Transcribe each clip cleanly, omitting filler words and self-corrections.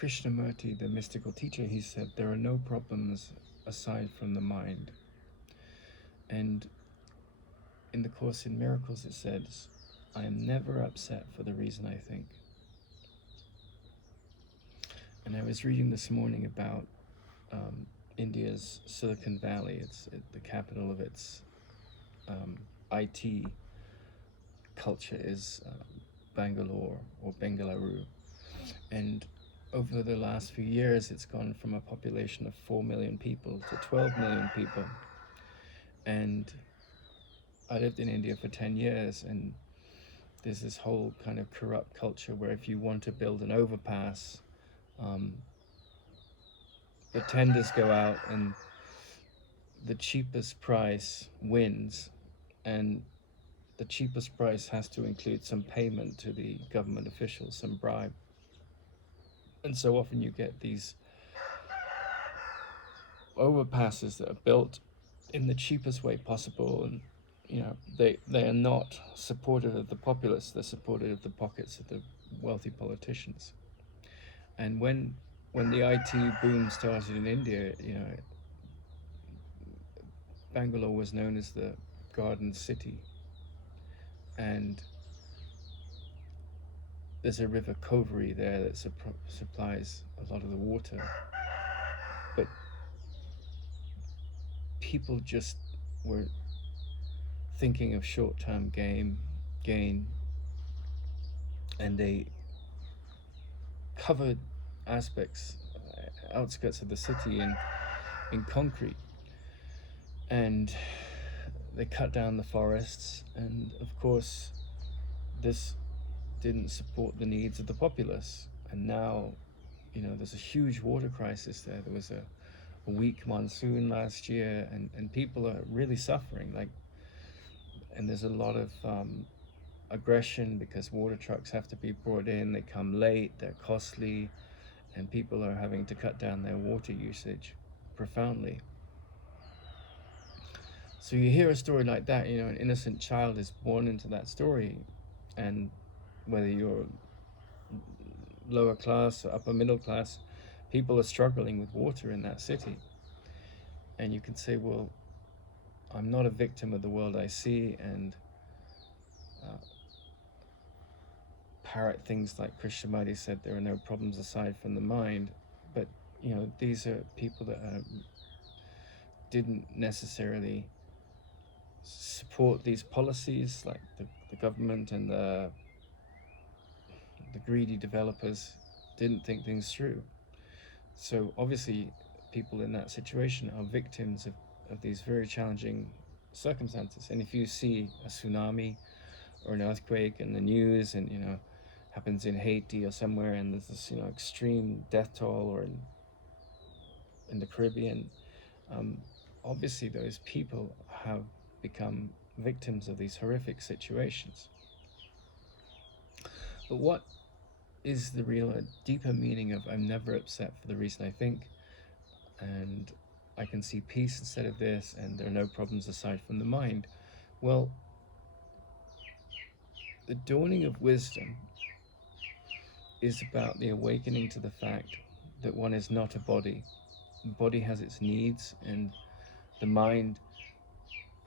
Krishnamurti, the mystical teacher, he said, there are no problems aside from the mind. And in the Course in Miracles it says, I am never upset for the reason I think. And I was reading this morning about India's Silicon Valley. It's the capital of its IT culture is Bangalore or Bengaluru. And over the last few years, it's gone from a population of 4 million people to 12 million people. And I lived in India for 10 years, and there's this whole kind of corrupt culture where if you want to build an overpass, the tenders go out and the cheapest price wins, and the cheapest price has to include some payment to the government officials, some bribe. And so often you get these overpasses that are built in the cheapest way possible, and they are not supportive of the populace, they're supportive of the pockets of the wealthy politicians. And when the IT boom started in India, Bangalore was known as the Garden City, and there's a river Kovri there that supplies a lot of the water, but people just were thinking of short-term gain, and they covered aspects, outskirts of the city in concrete, and they cut down the forests, and of course this didn't support the needs of the populace. And now there's a huge water crisis there. There was a weak monsoon last year, and people are really suffering, and there's a lot of aggression because water trucks have to be brought in, they come late, they're costly, and people are having to cut down their water usage profoundly. So you hear a story like that, an innocent child is born into that story, and whether you're lower class or upper middle class, people are struggling with water in that city. And you can say, well, I'm not a victim of the world I see, and parrot things like Krishnamurti said, there are no problems aside from the mind. But these are people that didn't necessarily support these policies, like the government and the greedy developers didn't think things through. So obviously people in that situation are victims of these very challenging circumstances. And if you see a tsunami or an earthquake in the news, and happens in Haiti or somewhere, and there's this extreme death toll, or in the Caribbean, obviously those people have become victims of these horrific situations. But what is the real deeper meaning of I'm never upset for the reason I think, and I can see peace instead of this, and there are no problems aside from the mind? Well, the dawning of wisdom is about the awakening to the fact that one is not a body. The body has its needs, and the mind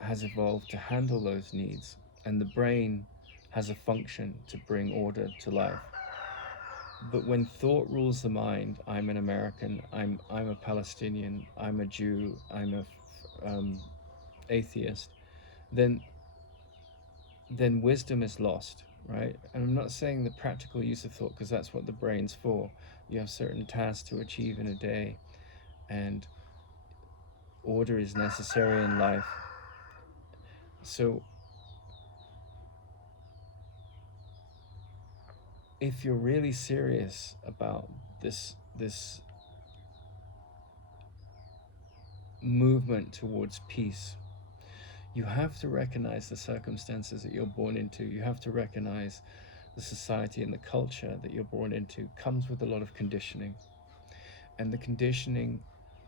has evolved to handle those needs, and the brain has a function to bring order to life. But when thought rules the mind, I'm an American, I'm a Palestinian, I'm a Jew, I'm a atheist, then wisdom is lost, right? And I'm not saying the practical use of thought, because that's what the brain's for. You have certain tasks to achieve in a day, and order is necessary in life. So if you're really serious about this movement towards peace, you have to recognize the circumstances that you're born into. You have to recognize the society and the culture that you're born into comes with a lot of conditioning, and the conditioning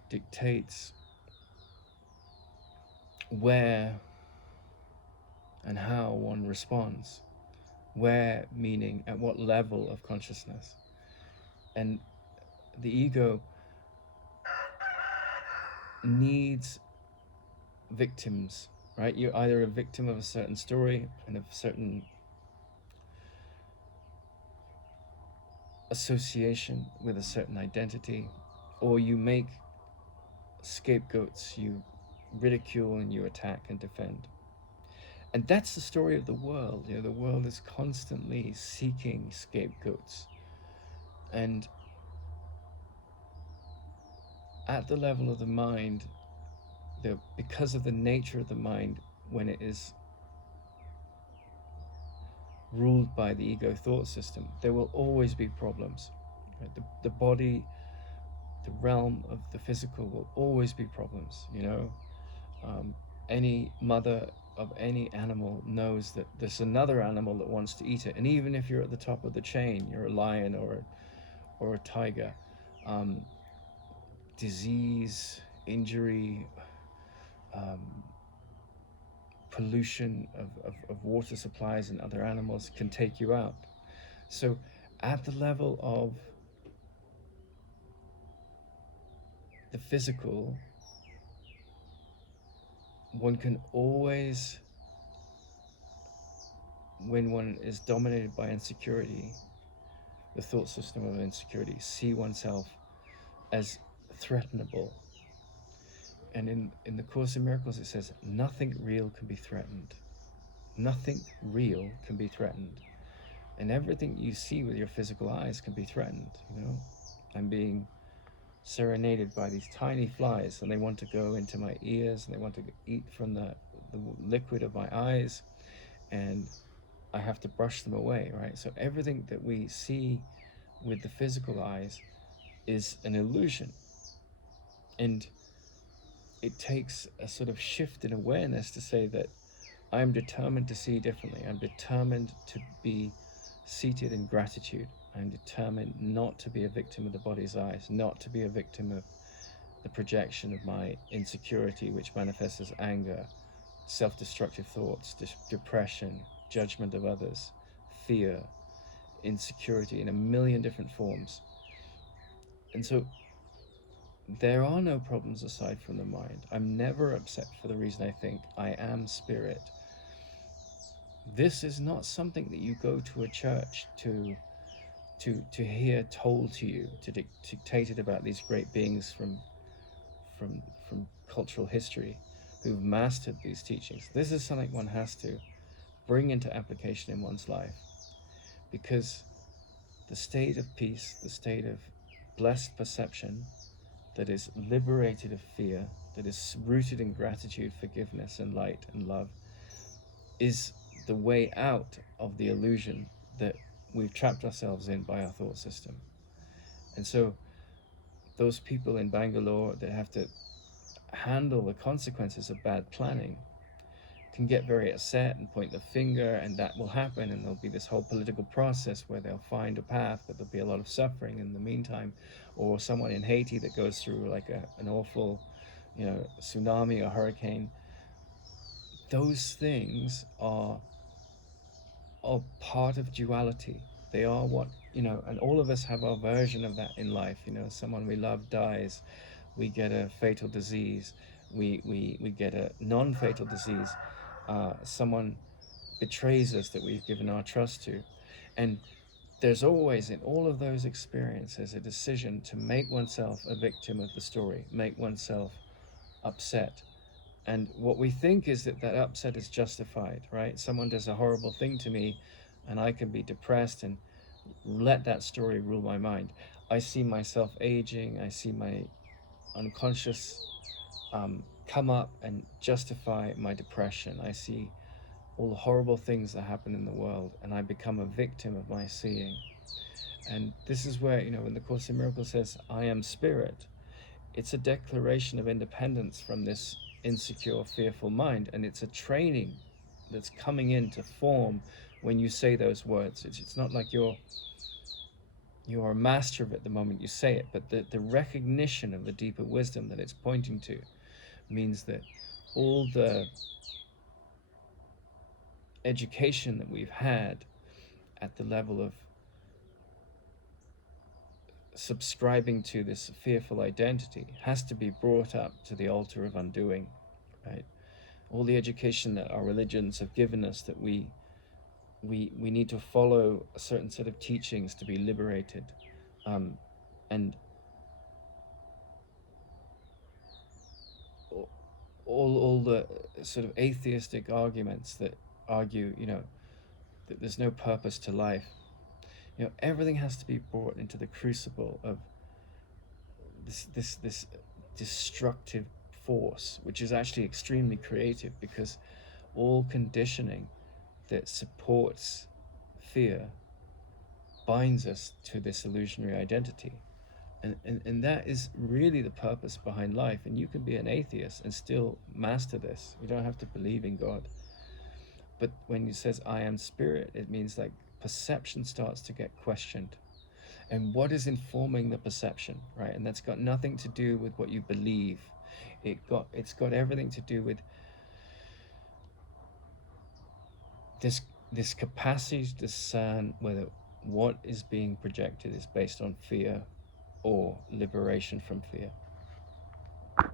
dictates where and how one responds. Where meaning at what level of consciousness. And the ego needs victims, right? You're either a victim of a certain story and of a certain association with a certain identity, or you make scapegoats, you ridicule and you attack and defend. And that's the story of the world. The world is constantly seeking scapegoats. And at the level of the mind, because of the nature of the mind, when it is ruled by the ego thought system, there will always be problems. Right? The body, the realm of the physical will always be problems. Any mother of any animal knows that there's another animal that wants to eat it, and even if you're at the top of the chain, you're a lion or a tiger, um, disease, injury, um, pollution of water supplies and other animals can take you out. So at the level of the physical, one can always, when one is dominated by insecurity, the thought system of insecurity, see oneself as threatenable. And in the Course in Miracles, it says, nothing real can be threatened. Nothing real can be threatened. And everything you see with your physical eyes can be threatened. I'm being serenaded by these tiny flies, and they want to go into my ears, and they want to eat from the liquid of my eyes, and I have to brush them away, right? So everything that we see with the physical eyes is an illusion. And it takes a sort of shift in awareness to say that I'm determined to see differently. I'm determined to be seated in gratitude. I'm determined not to be a victim of the body's eyes, not to be a victim of the projection of my insecurity, which manifests as anger, self-destructive thoughts, depression, judgment of others, fear, insecurity in a million different forms. And so there are no problems aside from the mind. I'm never upset for the reason I think I am spirit. This is not something that you go to a church to hear told to you, dictated about these great beings from cultural history who've mastered these teachings. This is something one has to bring into application in one's life, because the state of peace, the state of blessed perception that is liberated of fear, that is rooted in gratitude, forgiveness, and light and love, is the way out of the illusion that we've trapped ourselves in by our thought system. And so those people in Bangalore that have to handle the consequences of bad planning can get very upset and point the finger, and that will happen, and there'll be this whole political process where they'll find a path, but there'll be a lot of suffering in the meantime. Or someone in Haiti that goes through like an awful tsunami or hurricane. Those things are part of duality. They are what, and all of us have our version of that in life. Someone we love dies, we get a fatal disease, we get a non-fatal disease, someone betrays us that we've given our trust to. And there's always, in all of those experiences, a decision to make oneself a victim of the story, make oneself upset. And what we think is that upset is justified, right? Someone does a horrible thing to me, and I can be depressed and let that story rule my mind. I see myself aging, I see my unconscious come up and justify my depression. I see all the horrible things that happen in the world, and I become a victim of my seeing. And this is where, when the Course in Miracles says, I am spirit, it's a declaration of independence from this insecure, fearful mind. And it's a training that's coming in to form when you say those words. It's not like you're a master of it the moment you say it, but the recognition of the deeper wisdom that it's pointing to means that all the education that we've had at the level of subscribing to this fearful identity has to be brought up to the altar of undoing, right? All the education that our religions have given us, that we need to follow a certain set of teachings to be liberated, and all the sort of atheistic arguments that argue, that there's no purpose to life. Everything has to be brought into the crucible of this destructive force, which is actually extremely creative, because all conditioning that supports fear binds us to this illusionary identity. And that is really the purpose behind life. And you can be an atheist and still master this. You don't have to believe in God. But when he says, I am spirit, it means like perception starts to get questioned. And what is informing the perception, right? And that's got nothing to do with what you believe. It's got everything to do with this capacity to discern whether what is being projected is based on fear or liberation from fear.